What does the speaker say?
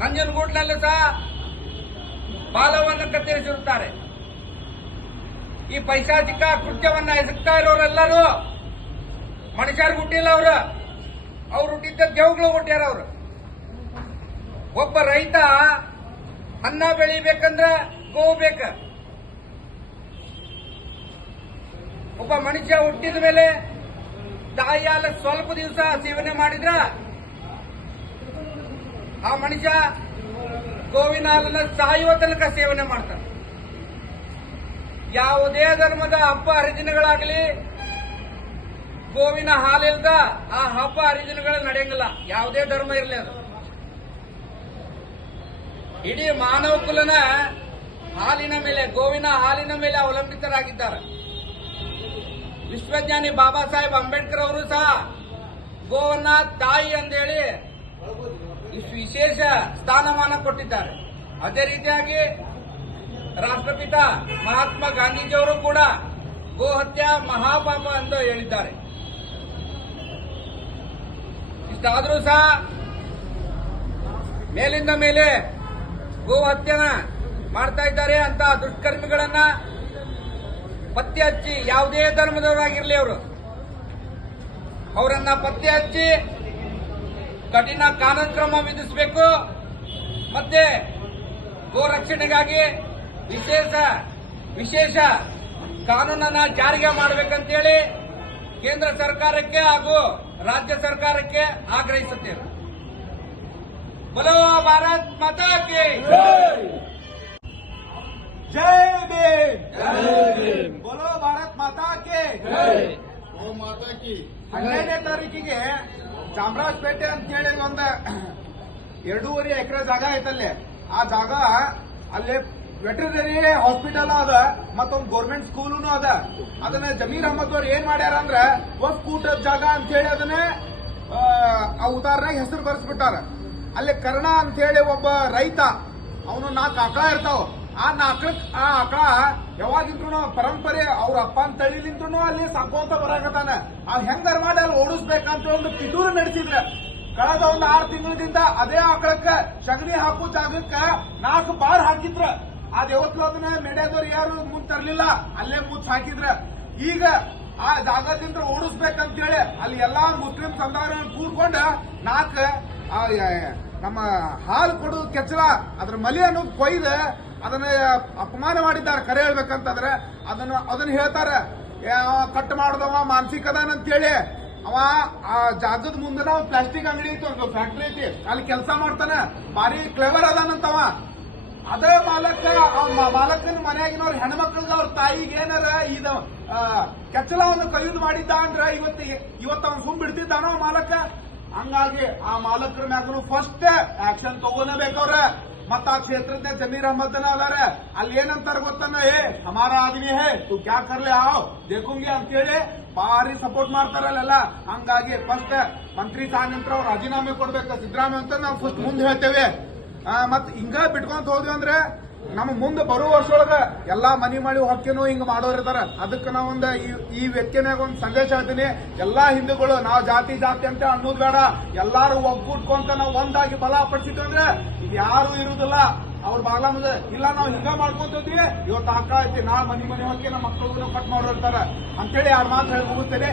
ಮಣ್ಣಲ್ಲೂ ಸಹ ಬಾಲವನ್ನು ಕತ್ತರಿಸಿರುತ್ತಾರೆ. ಈ ಪೈಶಾಚಿಕ ಕೃತ್ಯವನ್ನ ಎಸಗ್ತಾ ಇರೋರೆಲ್ಲರೂ ಮನುಷ್ಯರು ಹುಟ್ಟಿಲ್ಲ ಅವರು. ಅವ್ರು ಹುಟ್ಟಿದ್ದ ದೇವುಗಳು ಹುಟ್ಟ್ಯಾರ ಅವರು. ಒಬ್ಬ ರೈತ ಅನ್ನ ಬೆಳಿಬೇಕಂದ್ರ ಗೋವು ಬೇಕ. ಒಬ್ಬ ಮನುಷ್ಯ ಹುಟ್ಟಿದ ಮೇಲೆ ತಾಯಿ ಸ್ವಲ್ಪ ದಿವಸ ಸೇವನೆ ಮಾಡಿದ್ರ ಆ ಮನುಷ್ಯ ಗೋವಿನ ಹಾಲನ್ನ ಸಾಯುವ ತನಕ ಸೇವನೆ ಮಾಡ್ತಾನೆ. ಯಾವುದೇ ಧರ್ಮದ ಹಬ್ಬ ಹರಿದಿನಗಳಾಗಲಿ, ಗೋವಿನ ಹಾಲಿಲ್ದ ಆ ಹಬ್ಬ ಹರಿದಿನಗಳು ನಡೆಯಂಗಿಲ್ಲ. ಯಾವುದೇ ಧರ್ಮ ಇರಲಿ ಅದು. ಇಡೀ ಮಾನವ ಕುಲನ ಹಾಲಿನ ಮೇಲೆ, ಗೋವಿನ ಹಾಲಿನ ಮೇಲೆ ಅವಲಂಬಿತರಾಗಿದ್ದಾರೆ. ವಿಶ್ವಜ್ಞಾನಿ ಬಾಬಾ ಸಾಹೇಬ್ ಅಂಬೇಡ್ಕರ್ ಅವರು ಸಹ ಗೋವನ್ನ ತಾಯಿ ಇಷ್ಟು ವಿಶೇಷ ಸ್ಥಾನಮಾನ ಕೊಟ್ಟಿದ್ದಾರೆ. ಅದೇ ರೀತಿಯಾಗಿ ರಾಷ್ಟ್ರಪಿತ ಮಹಾತ್ಮ ಗಾಂಧೀಜಿಯವರು ಕೂಡ ಗೋ ಹತ್ಯೆ ಮಹಾಪಾಪ ಎಂದು ಹೇಳಿದ್ದಾರೆ. ಇಷ್ಟಾದರೂ ಸಹ ಮೇಲಿಂದ ಮೇಲೆ ಗೋ ಹತ್ಯೆನ ಮಾಡ್ತಾ ಇದ್ದಾರೆ ಅಂತ ದುಷ್ಕರ್ಮಿಗಳನ್ನ ಪತ್ತೆ ಹಚ್ಚಿ ಯಾವುದೇ ಧರ್ಮದವರಾಗಿರಲಿ ಅವರು. ಅವರನ್ನ ಪತ್ತೆ ಹಚ್ಚಿ ಕಠಿಣ ಕಾನೂನು ಕ್ರಮ ವಿಧಿಸಬೇಕು. ಮತ್ತೆ ಗೋ ರಕ್ಷಣೆಗಾಗಿ ವಿಶೇಷ ವಿಶೇಷ ಕಾನೂನನ್ನ ಜಾರಿಗೆ ಮಾಡಬೇಕಂತೇಳಿ ಕೇಂದ್ರ ಸರ್ಕಾರಕ್ಕೆ ಹಾಗೂ ರಾಜ್ಯ ಸರ್ಕಾರಕ್ಕೆ ಆಗ್ರಹಿಸುತ್ತೇವೆ. ಬಲೋ ಭಾರತ್ ಮತಕ್ಕೆ ಜೈ! ಭೀಮ್! ಬಲೋ ಭಾರತ್ ಮಾತಾ ಮಾತಾ ಹನ್ನೆರಡನೇ ತಾರೀಕಿಗೆ ಚಾಮರಾಜಪೇಟೆ ಅಂತ ಹೇಳಿ ಒಂದ ಎರಡೂವರೆ ಎಕರೆ ಜಾಗ ಐತಲ್ಲೇ. ಆ ಜಾಗ ಅಲ್ಲಿ ವೆಟರ್ನರಿ ಹಾಸ್ಪಿಟಲ್ ಅದ ಮತ್ತೊಂದು ಗೌರ್ಮೆಂಟ್ ಸ್ಕೂಲೂನು ಅದ. ಅದನ್ನ ಜಮೀರ್ ಅಹಮದ್ ಅವ್ರು ಏನ್ ಮಾಡ್ಯಾರ ಅಂದ್ರ ಒಂದ್ ಕೂಟದ ಜಾಗ ಅಂತ ಹೇಳಿ ಅದನ್ನ ಆ, ಉದಾಹರಣೆ ಉದಾಹರಣೆಗೆ ಹೆಸರು ಬರೆಸ್ಬಿಟ್ಟಾರ. ಅಲ್ಲಿ ಕರ್ಣ ಅಂತ ಹೇಳಿ ಒಬ್ಬ ರೈತ ಅವನು ನಾಲ್ಕು ಆಕಳ ಇರ್ತಾವ. ಆ ನಾಲ್ಕು, ಆ ಆಕಳ ಯಾವಾಗಿದ್ರು ಪರಂಪರೆ ಅವ್ರ ಅಪ್ಪನ ತಳಿಲಿಂತ್ರು ಅಲ್ಲಿ ಸಾಕೋಂತ ಬರಾಕತಾನೆ ಅವ್ ಹೆಂಗಾರ ಮಾಡಿ ಅಲ್ಲಿ ಓಡಿಸ್ಬೇಕಂತ ಒಂದು ಪಿತೂರು ನಡೆಸಿದ್ರೆ ಕಳೆದ ಒಂದು ಆರು ತಿಂಗಳಿಂದ ಅದೇ ಆಕಳಕ್ಕೆ ಸಗಣಿ ಹಾಕೋ ಜಾಗಕ್ಕ ನಾಲ್ಕು ಬಾರ್ ಹಾಕಿದ್ರ. ಆ ದೇವತ್ಲು ಅದನ್ನ ಮೆಡ್ಯಾದವ್ರು ಯಾರು ಮುಂದ್ ತರ್ಲಿಲ್ಲ, ಅಲ್ಲೇ ಮುಚ್ಚ ಹಾಕಿದ್ರ ಈಗ ಆ ಜಾಗದಿಂದ ಓಡಿಸ್ಬೇಕಂತೇಳಿ ಅಲ್ಲಿ ಎಲ್ಲಾ ಮುಸ್ಲಿಂ ಸಮುದಾಯ ಕೂಡ್ಕೊಂಡ ನಾಲ್ಕು ನಮ್ಮ ಹಾಲು ಕೊಡೋದು ಕೆಚ್ಚಲ, ಅದ್ರ ಮಲಿಯನ್ನು ಕೊಯ್ದು ಅದನ್ನ ಅಪಮಾನ ಮಾಡಿದ್ದಾರೆ, ಕರೆ ಹೇಳ್ಬೇಕಂತಂದ್ರೆ ಅದನ್ನ ಅದನ್ನ ಹೇಳ್ತಾರೆ. ಕಟ್ ಮಾಡಿದವ, ಮಾನಸಿಕ ಅಂತೇಳಿ. ಅವ, ಆ, ಜಾಗದ ಮುಂದೆ ಪ್ಲಾಸ್ಟಿಕ್ ಅಂಗಡಿ ಐತಿ, ಒಂದು ಫ್ಯಾಕ್ಟ್ರಿ ಐತಿ. ಅಲ್ಲಿ ಕೆಲಸ ಮಾಡ್ತಾನೆ. ಭಾರಿ ಕ್ಲೇವರ್ ಅದಾನಂತವ. ಅದೇ ಮಾಲಕ ಮಾಲಕನ ಮನೆಯಾಗಿನವ್ರ ಹೆಣ್ಮಕ್ಳಿಗೆ ಅವ್ರ ತಾಯಿಗೆ ಏನಾರ ಇದ ಕೆಚ್ಚಲವನ್ನು ಕೈದು ಮಾಡಿದ್ದ ಅಂದ್ರ ಇವತ್ತು ಇವತ್ತು ಅವ್ನು ಸುಮ್ ಬಿಡ್ತಿದ್ದಾನೋ ಮಾಲಕ? ಹಂಗಾಗಿ ಆ ಮಾಲಕರ ಮ್ಯಾಗೂ ಫಸ್ಟ್ ಆಕ್ಷನ್ ತಗೋಲೇಬೇಕವ್ರ. ಮತ್ತ ಆ ಕ್ಷೇತ್ರದ ಜಮೀರ್ ಅಹಮದ್ ಅದಾರ. ಅಲ್ಲಿ ಏನಂತಾರೆ ಗೊತ್ತಾನ? ಏ ಹಮಾರ ಆದ್ಮಿ ಹೇ, ತು ಕ್ಯಾ ಕರ್ಲೆ ಆವ್ ದೇಖುಂಗಿ ಅಂತೇಳಿ ಭಾರಿ ಸಪೋರ್ಟ್ ಮಾಡ್ತಾರಲ್ಲ ಹಂಗಾಗಿ ಫಸ್ಟ್ ಮಂತ್ರಿ ಸ್ಥಾನ ನಂತರ ಅವ್ರು ರಾಜೀನಾಮೆ ಕೊಡ್ಬೇಕು. ಸಿದ್ದರಾಮಯ್ಯ ಅಂತ ನಾವು ಫಸ್ಟ್ ಮುಂದೆ ಹೇಳ್ತೇವೆ. ಮತ್ ಹಿಂಗ ಬಿಟ್ಕೊಂತ ಹೋದ್ವಿ ಅಂದ್ರೆ ನಮ್ಮ ಮುಂದೆ ಬರುವ ವರ್ಷೊಳಗ ಎಲ್ಲಾ ಮನಿ ಮಾಡಿ ಹೊಕ್ಕೇನು ಹಿಂಗ್ ಮಾಡೋರ್ ಇದಾರ. ಅದಕ್ಕೆ ನಾವೊಂದ ಈ- ವ್ಯಕ್ತಿನಾಗ ಒಂದ್ ಸಂದೇಶ ಹೇಳ್ತೀನಿ. ಎಲ್ಲಾ ಹಿಂದೂಗಳು, ನಾವು ಜಾತಿ ಜಾತಿ ಅಂತ ಅನ್ನೋದು ಬೇಡ. ಎಲ್ಲಾರು ಒಗ್ಗೂಟ್ಕೊಂತ ನಾವು ಒಂದಾಗಿ ಬಲ ಪಡಿಸಿದ್ವಿ ಅಂದ್ರೆ ಇದು ಯಾರು ಇರುದಿಲ್ಲ. ಅವ್ರ ಬಾಲ ಮುಂದೆ ಇಲ್ಲ ನಾವು ಹಿಂಗ ಮಾಡ್ಕೊಂತೀವಿ ಇವತ್ತು ಆಕ ಐತಿ ನಾ ಮನಿ ಮನೆ ಹೊಕ್ಕಿ ನಮ್ಮ ಮಕ್ಕಳು ಕಟ್ ಮಾಡೋರ್ ಇರ್ತಾರ ಅಂತೇಳಿ ಎರಡು ಮಾತು ಹೇಳಿ ಹೋಗುತ್ತೇನೆ!